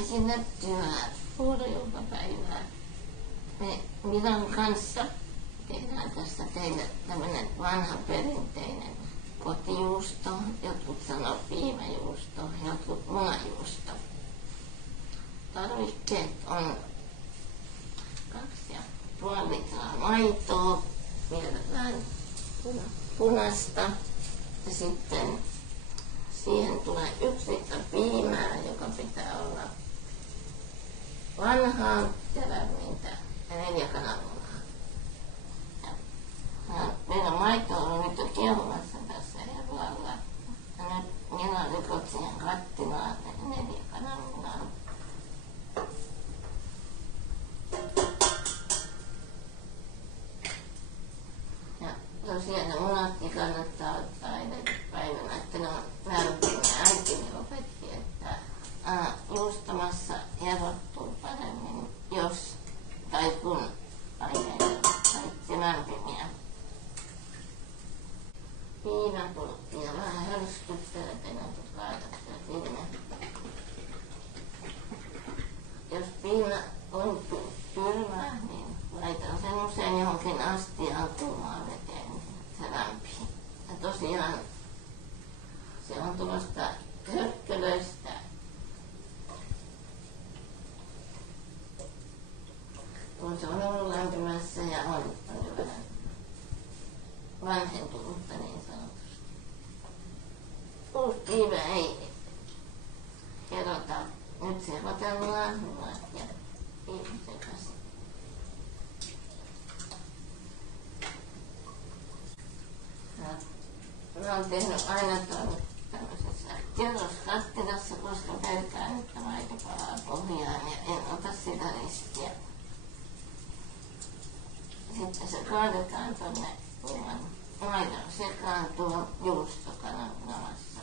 sain sinne puoliiltapäivää. Me Miran kanssa tehdään tästä teille tämmönen vanha perinteinen kotijuusto. Jotkut sanoo piimäjuusto, jotkut munajuusto. Tarvikkeet on 2,5 litraa maitoa, vielä vähän punaista ja sitten siihen tulee 1 litra piimää, joka pitää olla vanhaa ja lämmintä ja 4 kananmunaa. Meidän maito on nyt jo kiehumassa tässä herralla. Ja nyt minä rikot siihen kattilaan 4 kananmunaa. Ja tosiaan ne munatkin kannattaa ottaa päivänä, että ne on lämpimiä. Äitini opetti, että juustamassa erottuu paremmin, jos tai kun aineet kaikki lämpimiä. Piimäpulkkia vähän hörskyttelet ennen kuin laitat sinne. Jos piimä on kylmää, niin laitan sen usein johonkin astiaan kuumaan veteen, niin se lämpii. Ja tosiaan se on tuosta hörkkölöistä. Kun se on ollut lämpimässä ja on jo vähän vanhentunutta niin sanotusti. Uusi piimä ei erota. Nyt sekoitellaan munat ja piimä sekaisin. Mä oon tehnyt aina tämmöisessä kerroskattilassa, koska pelkään, että maito palaa pohjaan ja en ota sitä riskiä. Sitten se kaadetaan tonne ilman maidon sekaan tuon juustokanan namassa.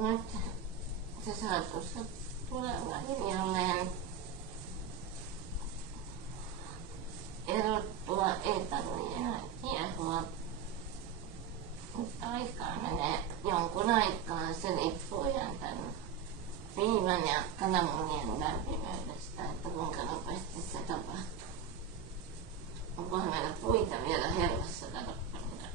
Nyt se saa tuossa tulella hiljalleen erottua, ei tarvitse enää kiehua. Mutta aikaa menee jonkun aikaa, se riippuu ihan tän piimän ja kananmunien lämpimyydestä, että kuinka nopeasti se tapahtuu. Onkohan meillä puita vielä herrassa, katsoppa minä.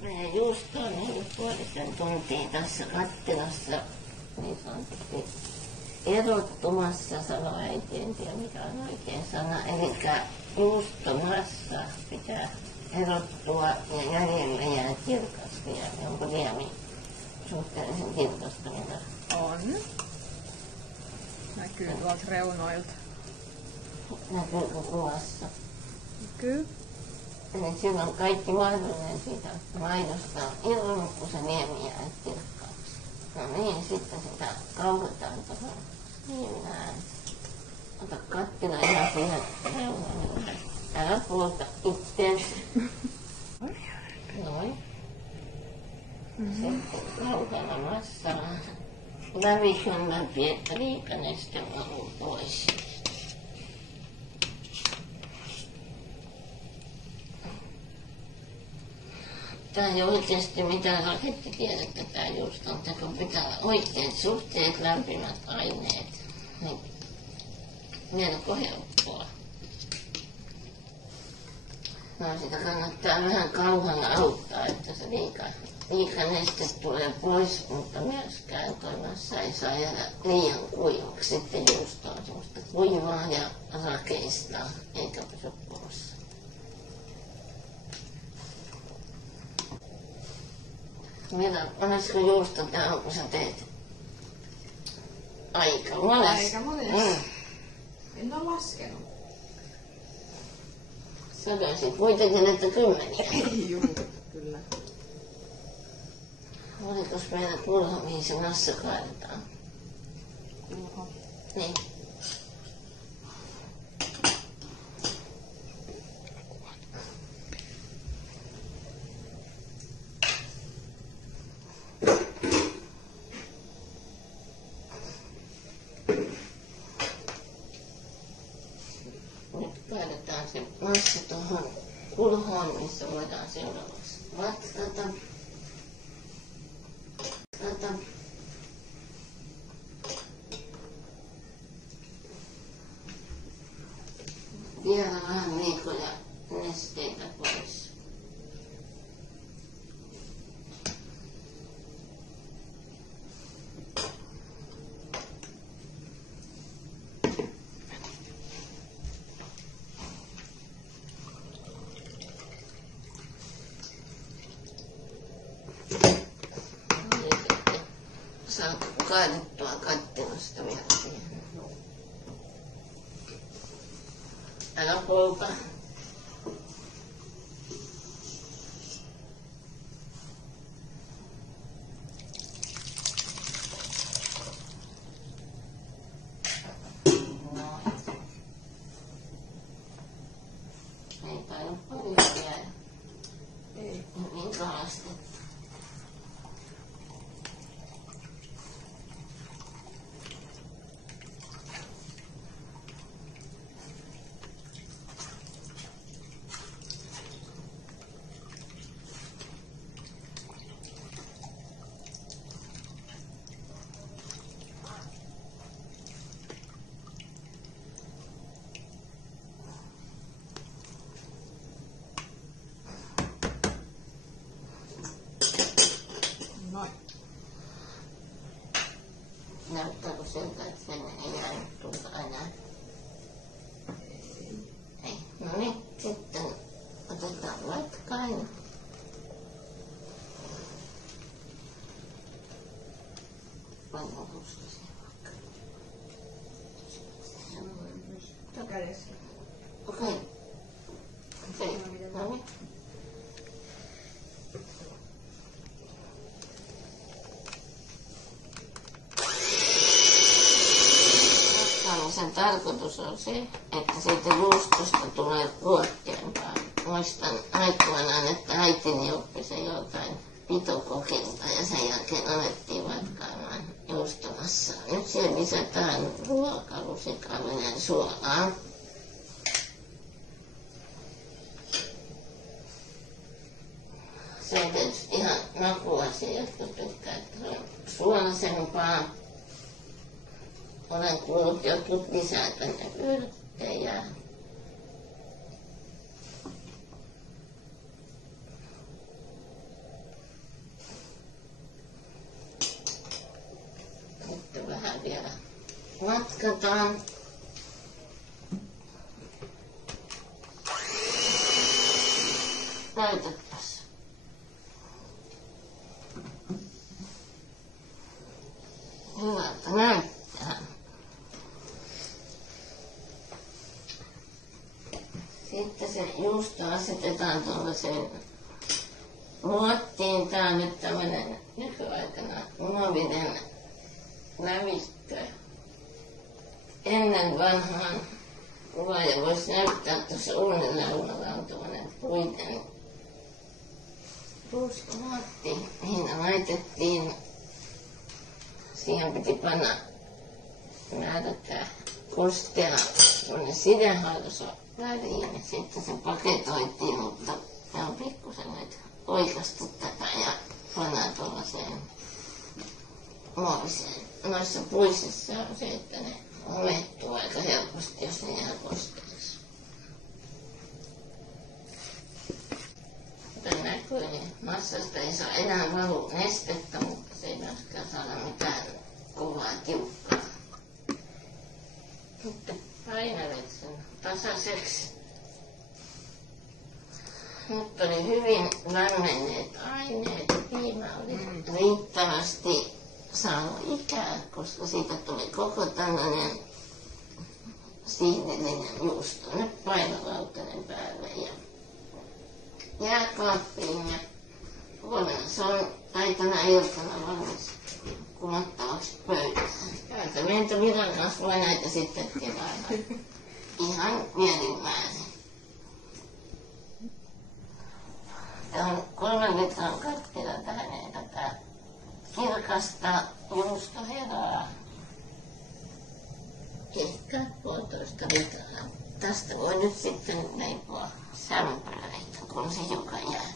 Meidän juusto on ollut 1,5 tuntia tässä kattilassa niin sanotusti erottumassa, sanoo äiti, en tiedä mikä on oikein sana. Eli juustomassa pitää erottua ja jäljelle jää kirkas vielä. Onko liemi suhteellisen kirkasta mitä? On. Näkyy tuolta reunoilta. Näkyykö kuvassa? Näkyy. Eli silloin kaikki mahdollinen siitä maidosta on irronnut, kun se liemi jää kirkkaaksi. No niin, sitten sitä kauhetaan tuohon liiminään. Ota kattila ihan siihen reunalle. Älä puolta itteesi. Noin. Sitten kauhealla massalla. Lävikön läpi, että liikaneste valuu pois. Tää ei ole oikeesti mitään rakettitiedettä tää juuston teko. Pitää olla oikein suhteet lämpimät aineet. Niin melko helppoa. No sitä kannattaa vähän kauhan auttaa, että se liika neste tulee pois, mutta myöskään toi massa ei saa jäädä liian kuivaksi. Sitten juusto on semmoista kuivaa ja rakeista, eikä pysy koossa. Mitä, olisiko juusto tää, kun sä teet? Aika monesti. Aika monesti. En ole laskenut. Sä löysit kuitenkin, että 10. Juu, kyllä. Olikos meillä kulho, mihin se massa kaadetaan? Kulho. Niin. Nyt kaadetaan se massa tuohon kulhoon, missä voidaan seuraavaksi vatkata. Vielä vähän liikoja nesteitä pois. Saat kaadettua kattilasta vielä siihen. Älä polta. Ei taida paljon jäädä. Ei. Hyvin kalastettu. Noin. Näyttääkö siltä, että sen ei jäänyt tuolta enää? Ei. No niin, sitten otetaan vatkain. Pannaan ruskeeseen vaikka. Kädessä. Okei. No niin. Sen tarkoitus on se, että siitä juustosta tulee ruokkeampaa. Muistan aikoinaan, että äitini oppi se jotain pitokokilta ja sen jälkeen alettiin vatkaamaan juustomassa. Nyt siihen lisätään ruokalusikallinen suolaa. Se on tietysti ihan makuasia, jotka tykkää, että se on suolaisempaa. Olen kuullut jotkut lisää tänne yrttejä. Sitten vähän vielä matkataan. Näytäpäs. Hyvältä näyttää. Sitten se juusto asetetaan tuollaiseen muottiin. Tää on nyt tämmönen nykyaikana muovinen lävikkö. Ennen vanhaan kuvaaja voisi näyttää tuossa uunin reunalla on tuollainen puinen ruuskamuotti, mihin laitettiin. Siihen piti panna määrätä kostea tuonne sideharso väliin ja sitten se paketoitiin, mutta me on pikkusen nyt oikastu tätä ja pannaan tuollaiseen muoviseen. Noissa puisissa on se, että ne omettuu aika helposti, jos ne jää kosteeksi. Kuten näkyy, niin massasta ei saa enää valu nestettä, mutta se ei myöskään saada mitään kovaa tiukkaa. Sitten painalet sen tasaiseksi. Nyt oli hyvin lämmenneet aineet ja piimä oli riittävästi saanut ikää, koska siitä tuli koko tällainen sieninen juusto, nyt painolautanen päälle ja jääkaappiin ja huomenna se on aikana iltana valmis kumottavaksi pöytään. Täältä meiltä Viran kanssa voi näitä sitten tilailla ihan mielinmäärin. Tämä on 3 litran kattila tähän ei tätä kirkasta juustoheraa. Ehkä 1,5 litraa. Tästä voi nyt sitten leipoa sämpylöitä, kun se hiukan jää.